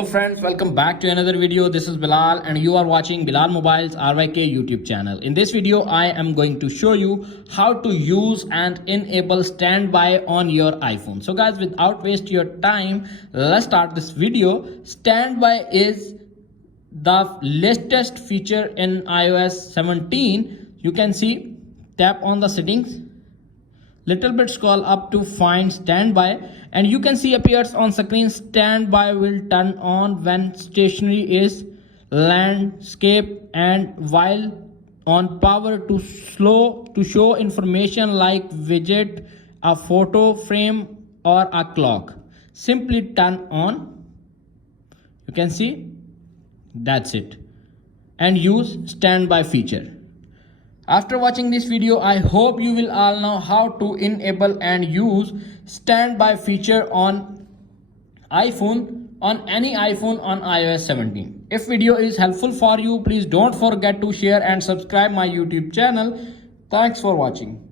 Hello friends, welcome back to another video. This is Bilal and you are watching Bilal Mobiles RYK YouTube channel. In this video, I am going to show you how to use and enable standby on your iPhone. So guys, without waste your time, let's start this video. Standby is the latest feature in iOS 17. You can see, tap on the settings, little bit scroll up to find standby, and you can see appears on screen. Standby will turn on when stationary is landscape and while on power to show information like widget, a photo frame or a clock. Simply turn on, you can see, that's it, and use standby feature. After watching this video, I hope you will all know how to enable and use standby feature on iPhone, on any iPhone on iOS 17. If video is helpful for you, please don't forget to share and subscribe my YouTube channel. Thanks for watching.